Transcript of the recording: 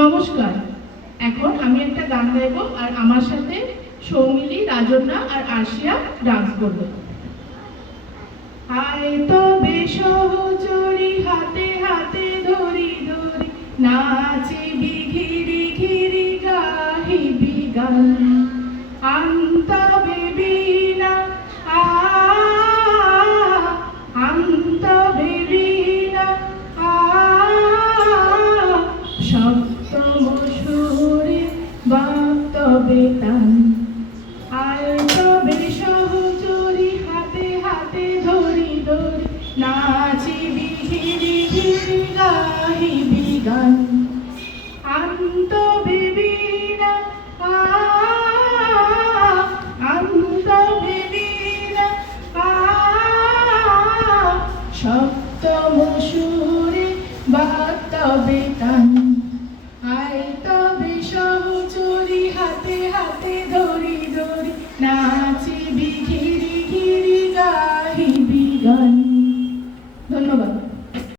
নমস্কার। এখন আমি একটা গান গাইবো আর আমার সাথে সৌমিলি, রাজন্না আর আরশিয়া ডান্স করবে। আয় তবে সহচরি হাতে হাতে ধরি ধরি নাচিবি ঘিরি ঘিরি গাহিবি গান আন্তবে বীণা আন্তবে বীণা সপ্তম সুরে বাক্তবে তান আয় তবে সহচরি হাতে হাতে ধরি ধরি নাচিবি ঘিরি ঘিরি গাহিবি গান আন্তবে বীণা আন্তবে বীণা সপ্তম সুরে বাক্তবে তান আয় তবে সহচরি হাতে হাতে ধরি ধরি না